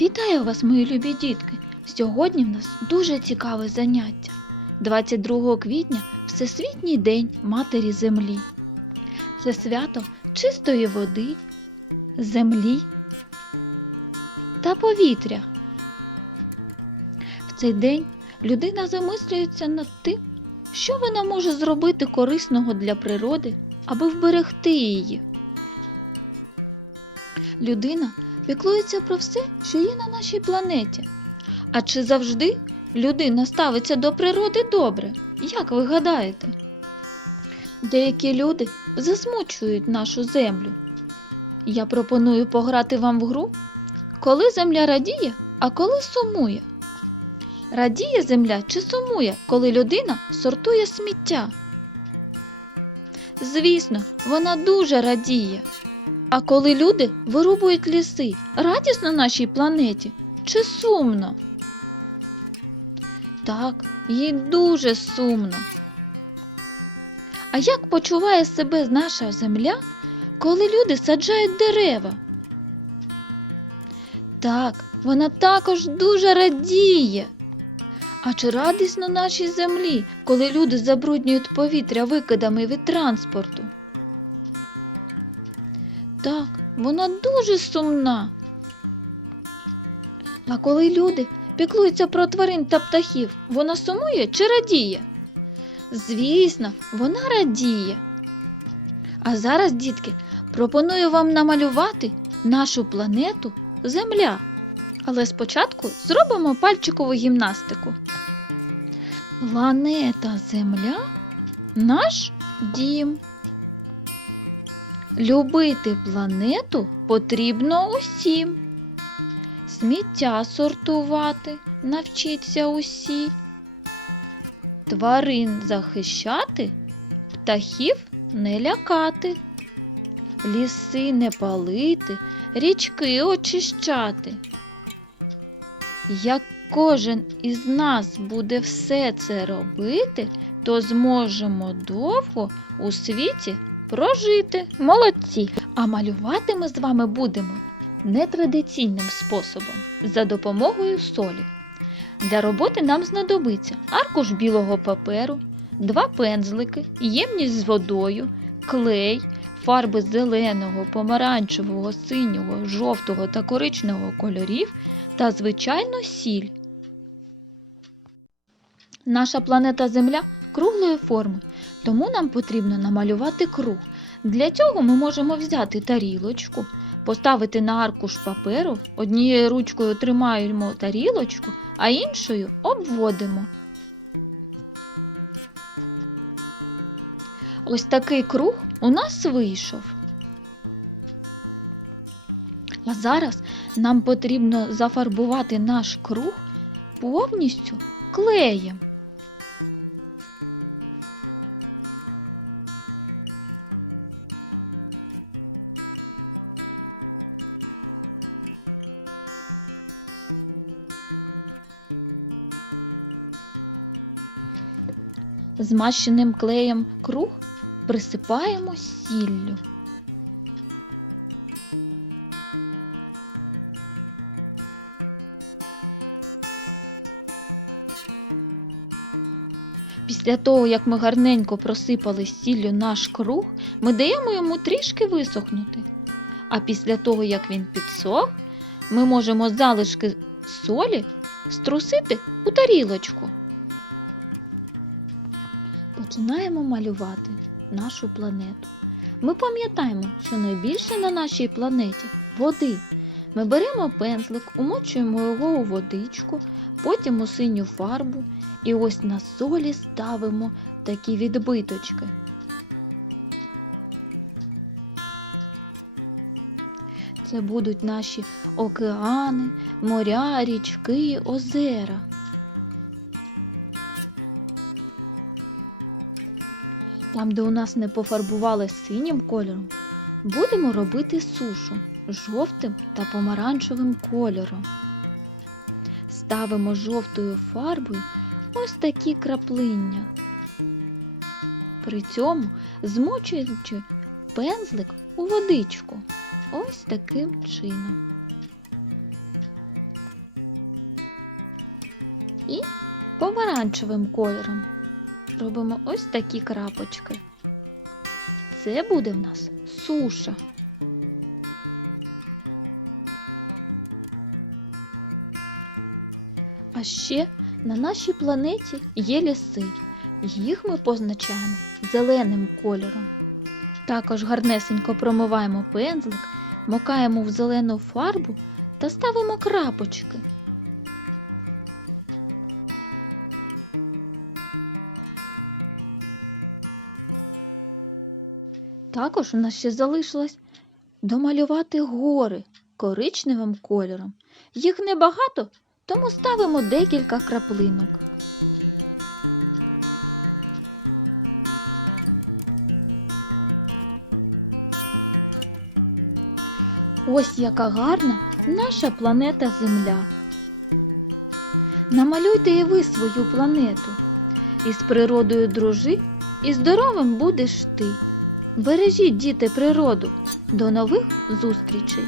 Вітаю вас, мої любі дітки! Сьогодні в нас дуже цікаве заняття. 22 квітня Всесвітній день Матері Землі. Це свято чистої води, землі та повітря. В цей день людина замислюється над тим, що вона може зробити корисного для природи, аби вберегти її. Людина піклується про все, що є на нашій планеті. А чи завжди людина ставиться до природи добре? Як ви гадаєте? Деякі люди засмучують нашу землю. Я пропоную пограти вам в гру, коли земля радіє, а коли сумує. Радіє земля чи сумує, коли людина сортує сміття? Звісно, вона дуже радіє. А коли люди вирубують ліси, радісно нашій планеті чи сумно? Так, їй дуже сумно. А як почуває себе наша земля, коли люди саджають дерева? Так, вона також дуже радіє. А чи радісно нашій землі, коли люди забруднюють повітря викидами від транспорту? Так, вона дуже сумна. А коли люди піклуються про тварин та птахів, вона сумує чи радіє? Звісно, вона радіє. А зараз, дітки, пропоную вам намалювати нашу планету Земля. Але спочатку зробимо пальчикову гімнастику. Планета Земля наш дім. Любити планету потрібно усім. Сміття сортувати навчіться усі. Тварин захищати, птахів не лякати, ліси не палити, річки очищати. Як кожен із нас буде все це робити, то зможемо довго у світі прожити. Молодці! А малювати ми з вами будемо нетрадиційним способом за допомогою солі. Для роботи нам знадобиться аркуш білого паперу, два пензлики, ємність з водою, клей, фарби зеленого, помаранчевого, синього, жовтого та коричневого кольорів та, звичайно, сіль. Наша планета Земля круглої форми, тому нам потрібно намалювати круг. Для цього ми можемо взяти тарілочку, поставити на аркуш паперу, однією ручкою тримаємо тарілочку, а іншою обводимо. Ось такий круг у нас вийшов. А зараз нам потрібно зафарбувати наш круг повністю клеєм. Змащеним клеєм круг присипаємо сіллю. Після того, як ми гарненько просипали сіллю наш круг, ми даємо йому трішки висохнути. А після того, як він підсох, ми можемо залишки солі струсити у тарілочку. Починаємо малювати нашу планету. Ми пам'ятаємо, що найбільше на нашій планеті води. Ми беремо пензлик, умочуємо його у водичку, потім у синю фарбу і ось на солі ставимо такі відбиточки. Це будуть наші океани, моря, річки, озера. Там, де у нас не пофарбували синім кольором, будемо робити сушу жовтим та помаранчевим кольором. Ставимо жовтою фарбою ось такі краплиння. При цьому змочуючи пензлик у водичку ось таким чином. і помаранчевим кольором. Робимо ось такі крапочки. Це буде в нас суша. А ще на нашій планеті є ліси. Їх ми позначаємо зеленим кольором. Також гарнесенько промиваємо пензлик, макаємо в зелену фарбу та ставимо крапочки. Також у нас ще залишилось домалювати гори коричневим кольором. Їх небагато, тому ставимо декілька краплинок. Ось яка гарна наша планета Земля. Намалюйте і ви свою планету. Із природою дружи, і здоровим будеш ти. Бережіть, діти, природу. До нових зустрічей!